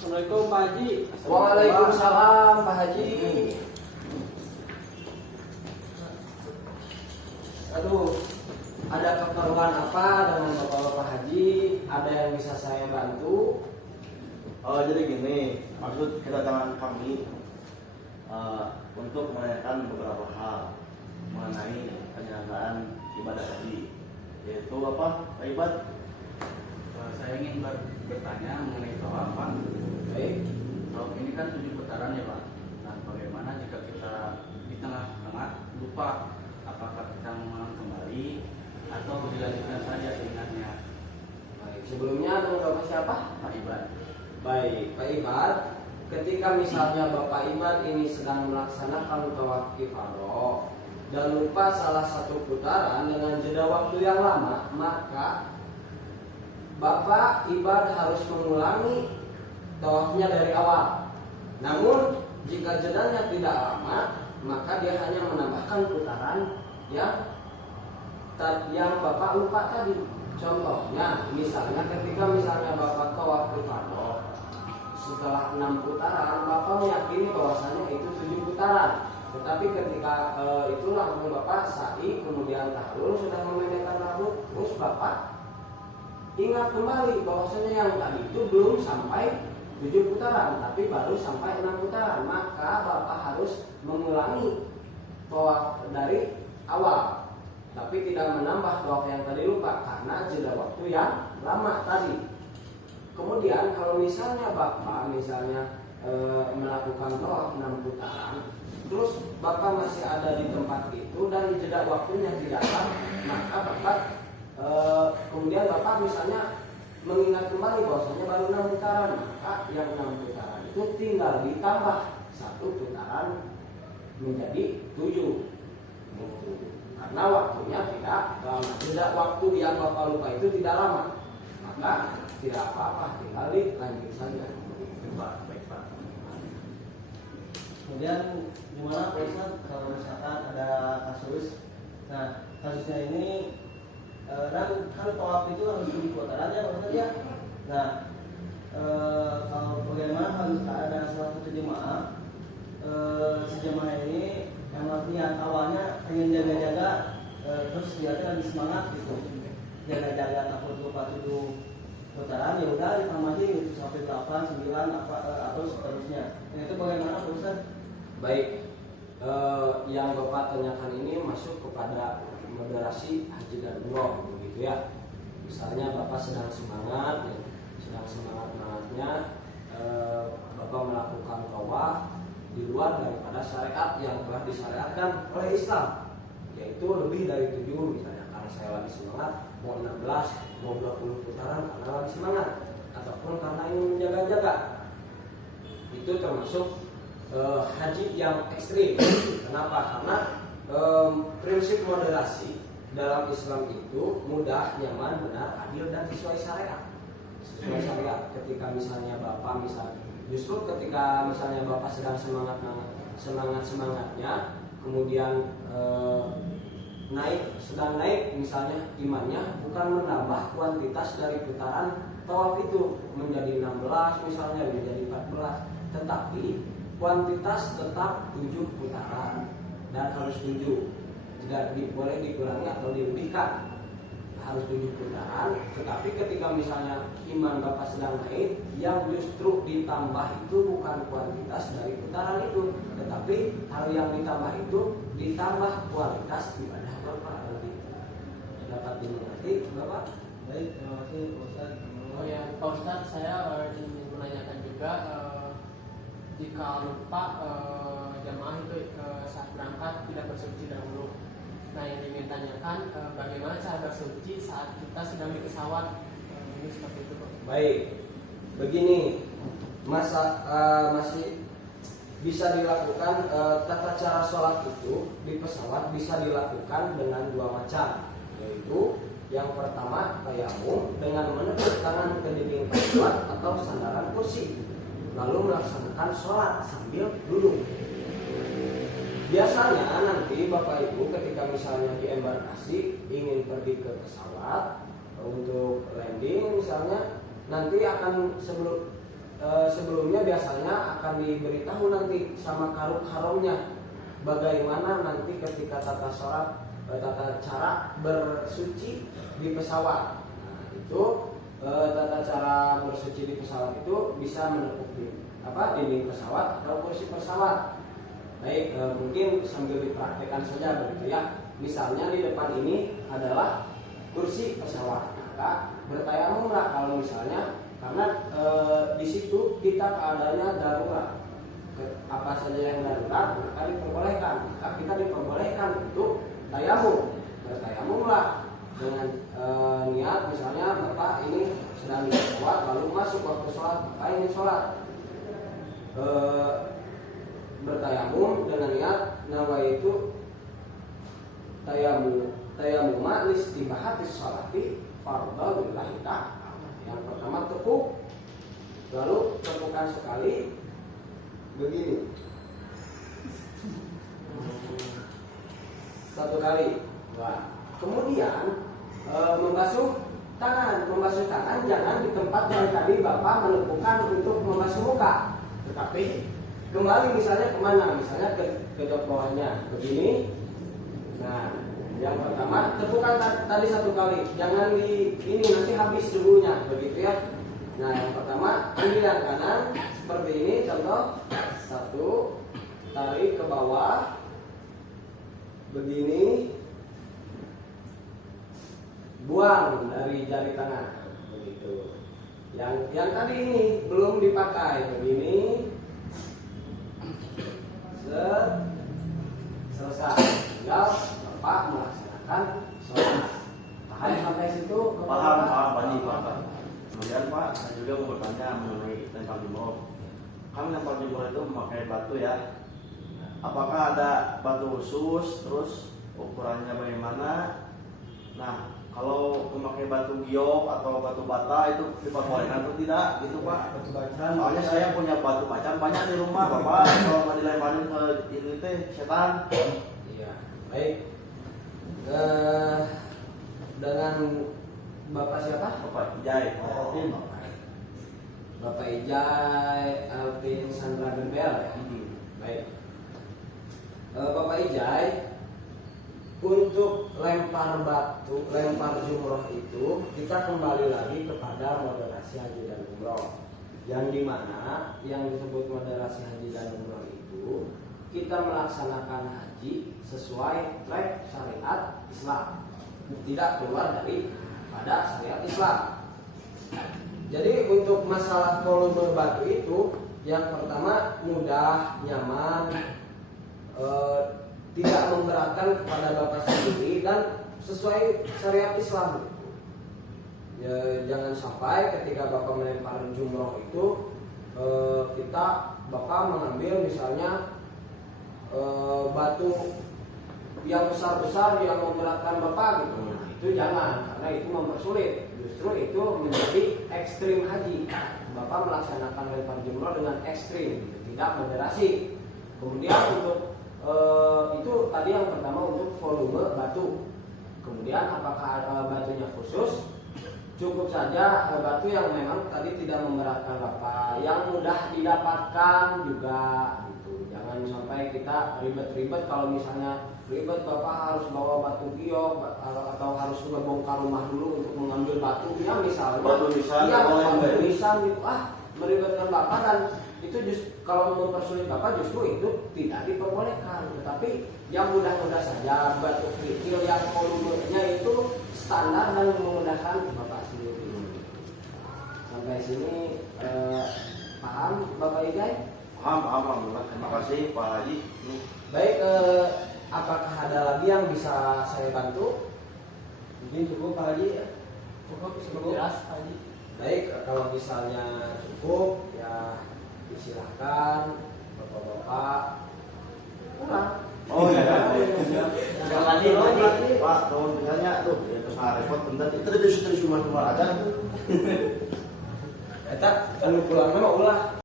Assalamualaikum Pak Haji. Waalaikumsalam Pak Haji. Aduh, ada keperluan apa dengan Bapak Haji? Ada yang bisa saya bantu? Oh, jadi gini, maksud kedatangan kami untuk menanyakan beberapa hal mengenai penyelenggaraan ibadah haji, yaitu apa, Pak Ibad? Saya ingin bertanya mengenai tawaf, Pak. Baik. Tawaf ini kan 7 putaran ya, Pak. Nah, bagaimana jika kita di tengah-tengah lupa, apakah kita mengulang kembali atau dilanjutkan saja seingatnya? Baik. Sebelumnya dengan Bapak siapa? Pak Ibad. Baik, Pak Ibad. Ketika misalnya Bapak Ibad ini sedang melaksanakan tawaf ifadah dan lupa salah satu putaran dengan jeda waktu yang lama, maka Bapak Ibad harus mengulangi tawafnya dari awal. Namun jika jedanya tidak lama, maka dia hanya menambahkan putaran yang Bapak lupa tadi. Contohnya, misalnya ketika Bapak tawaf ifadah setelah 6 putaran, Bapak meyakini bahwasanya itu 7 putaran. Tetapi ketika itu langsung Bapak sa'i kemudian tahlul sudah memendekkan rambut, terus Bapak ingat kembali bahwasanya yang tadi itu belum sampai 7 putaran, tapi baru sampai 6 putaran, maka Bapak harus mengulangi tawaf dari awal, tapi tidak menambah tawaf yang tadi lupa karena jeda waktu yang lama tadi. Kemudian kalau misalnya Bapak melakukan tawaf 6 putaran, terus Bapak masih ada di tempat itu dan jeda waktunya tidak lama, maka Bapak kemudian Bapak misalnya mengingat kembali bahwasanya baru 6 putaran, maka yang 6 putaran itu tinggal ditambah 1 putaran menjadi 7. Karena waktunya tidak lama, jeda waktu yang Bapak lupa itu tidak lama, maka tidak apa-apa, tinggal dilanjut saja. Baik, Pak. Kemudian gimana Pak Ustaz kalau misalkan ada kasus? Nah, kasusnya ini dan kan tawaf itu harus 7 putaran ya Pak Ustaz ya. Nah, kalau bagaimana harus ada salah satu jemaah, si jemaah ini yang artinya awalnya pengen jaga-jaga, terus dia lagi semangat gitu, jaga-jaga takut lupa 7 putaran, ya udah ditambahin gitu sampai 8, 9 atau seterusnya. Nah, itu bagaimana Pak Ustaz? Baik, yang Bapak tanyakan ini masuk kepada moderasi haji dan umroh begitu ya. Misalnya Bapak sedang semangatnya Bapak melakukan tawaf di luar daripada syariat yang telah disyariatkan oleh Islam, yaitu lebih dari 7 misalnya, karena saya lagi semangat mau 16, mau 20 putaran karena lagi semangat, ataupun karena ingin menjaga-jaga. Itu termasuk haji yang ekstrim. Kenapa? Karena prinsip moderasi dalam Islam itu mudah, nyaman, benar, adil, dan sesuai syariat. Sesuai syariat. Ketika misalnya Bapak justru ketika misalnya Bapak sedang semangatnya, kemudian sedang naik misalnya imannya, bukan menambah kuantitas dari putaran tawaf itu menjadi 16 misalnya, menjadi 14, tetapi kuantitas tetap 7 putaran dan harus 7, tidak boleh dikurangi atau dilebihkan, harus 7 putaran. Tetapi ketika misalnya iman Bapak sedang naik, yang justru ditambah itu bukan kuantitas dari putaran itu, tetapi hal yang ditambah itu ditambah kualitas ibadah Bapak. Dapat dimengerti Bapak? Baik, terima kasih Pak Ustaz. Oh ya, Pak Ustaz, saya ingin menanyakan juga, jika lupa jamaah itu saat berangkat tidak bersuci dahulu. Nah, yang ingin tanyakan, bagaimana cara bersuci saat kita sedang di pesawat? Ini seperti itu, Pak. Baik, begini, masih bisa dilakukan tata cara sholat itu di pesawat bisa dilakukan dengan 2 macam, yaitu yang pertama tayamum dengan menepuk tangan ke dinding pesawat atau sandaran kursi, lalu melaksanakan sholat sambil duduk. Biasanya nanti Bapak Ibu ketika misalnya di embarkasi ingin pergi ke pesawat untuk landing misalnya, nanti akan sebelum sebelumnya biasanya akan diberitahu nanti sama karomnya bagaimana nanti ketika tata cara bersuci di pesawat. Nah, itu tata cara bersuci di pesawat itu bisa menepuk dinding pesawat atau kursi pesawat. Baik, mungkin sambil dipraktekkan saja begitu ya. Misalnya di depan ini adalah kursi pesawat, maka bertayamumlah kalau misalnya karena di situ kita keadaannya darurat. Apa saja yang darurat maka diperbolehkan. Maka kita diperbolehkan untuk tayamum. Bertayamumlah dengan niat misalnya Bapak ini sedang di pesawat lalu masuk waktu sholat, Bapak ingin sholat. Bertayamum dengan niat nawaitu tayamuma listibahatis sholati fardhu lillahi ta'ala. Yang pertama tepuk, lalu tepukan sekali begini, satu kali. Nah, kemudian membasuh tangan jangan di tempat yang tadi Bapak menepukkan untuk membasuh muka, tetapi kembali misalnya kemana? Misalnya ke jok bawahnya begini. Nah, yang pertama tepukan tadi satu kali, jangan di ini nanti habis debunya begitu ya. Nah, yang pertama ambil yang kanan seperti ini, contoh satu, tarik ke bawah begini, buang dari jari tangan begitu. Yang tadi ini belum dipakai begini, selesai. Tinggal Bapak melaksanakan sholat. Paham sampai situ? Paham Pak Haji, Pak. Kemudian Pak, saya juga mau bertanya mengenai lempar jumroh. Kami lempar jumroh itu memakai batu ya. Apakah ada batu khusus, terus ukurannya bagaimana? Nah, kalau memakai batu giok atau batu bata itu diperbolehkan atau tidak? Gitu Pak. Batu bacan. Soalnya saya punya batu bacan banyak di rumah Bapak. Kalau mau dilemparin ke ini teh setan. Iya, baik. Dengan Bapak siapa? Bapak Ijai. Bapak Ijai Alvin Sandra Gembel ya. Baik. Bapak Ijai, untuk lempar jumroh itu kita kembali lagi kepada moderasi haji dan umroh. Yang dimana yang disebut moderasi haji dan umroh itu kita melaksanakan haji sesuai track syariat Islam, tidak keluar dari pada syariat Islam. Jadi untuk masalah volume batu itu, yang pertama mudah, nyaman, tidak memberatkan kepada Bapak sendiri dan sesuai syariat Islam. Ya, jangan sampai ketika Bapak melempar jumroh itu Bapak mengambil misalnya batu yang besar-besar yang memberatkan Bapak gitu. Nah, itu jangan, karena itu mempersulit. Justru itu menjadi ekstrim haji. Bapak melaksanakan lempar jumroh dengan ekstrim, tidak moderasi. Kemudian untuk itu tadi yang pertama untuk volume batu. Kemudian apakah batunya khusus? Cukup saja batu yang memang tadi tidak memberatkan Bapak, yang mudah didapatkan juga gitu. Jangan sampai kita ribet-ribet. Kalau misalnya ribet Bapak harus bawa batu giok atau harus ngebongkar rumah dulu untuk mengambil batunya misalnya. Batu nisan, batu nisan gitu. Meribetkan Bapak, dan itu kalau mempersulit Bapak justru itu tidak diperbolehkan. Tetapi yang mudah-mudah saja, batu kecil yang volumenya itu standar dan memudahkan Bapak sendiri. Sampai sini paham Bapak Ijai? Paham, alhamdulillah. Terima kasih Pak Haji. Baik, apakah ada lagi yang bisa saya bantu? Mungkin cukup Pak Haji ya. Cukup jelas Pak Haji. Baik, kalau misalnya cukup ya disilahkan Bapak-bapak pulang. Oh iya. Terima kasih Pak. Tahun misalnya tuh ya terus repot bentar. Itu terus cuma aja. Eta anu pulang mah ulah